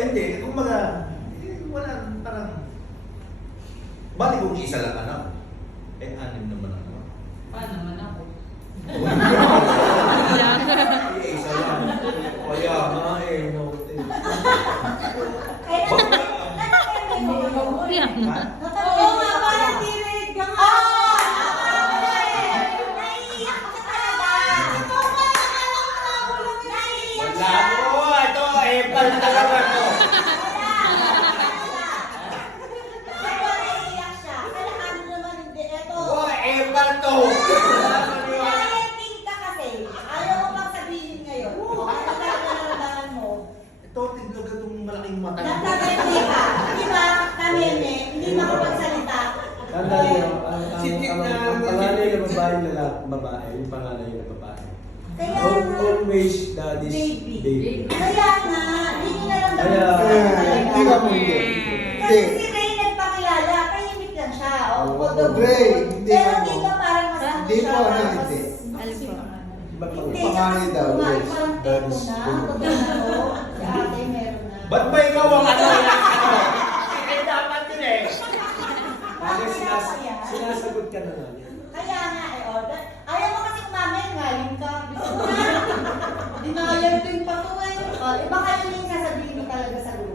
Ay, hindi. Kung wala, parang, bali kung isa lang anak, eh, 6 naman ako. Paano naman ako? Eh, isa lang. Kaya nga eh, no. Oo nga, parang tinig ka nga. Naiiyak ka talaga. Ikaw ba nakakabulong yung naiiyak siya? Wala ko, ito, eh, pala talaga to. Ito, naiiyak siya. Kailangan naman hindi. Ito. Oh, eh, pala to. Naiiyak ka kasi. Ayaw mo bang sabihin ngayon? Ano talaga nararamdaman mo? Ito, tignan ka itong malaking mata. Nagtagamit ka. Di ba, kameme, hindi makapagsalita. Tandaan niyo, ang panganay na babae, yung panganay na babae. Kaya nga, Always daddy's baby. baby. Kaya nga, hindi niya lang Kaya, Hindi ka mo hindi. Kasi si Ray nagpakilala, tahimik lang siya. O, Ray, hindi pero ako. dito parang mas ano Hindi siya. po, parang hindi. mas- Iba pa Hindi, rin. Panganay daw, kumain yes. parang tepo Daddy's na. baby. Pag ano, si ate meron na. Ba't ba ikaw ang ano? Eh, dapat din eh. Kasi Kaya pa yan. sinasagot ka na nga niya. Kaya nga, ayaw mo kasi kumamin, ngayon ka. Gusto mo na. Denial din pa to eh. Baka yun yung sasabihin mo talaga sa gulo.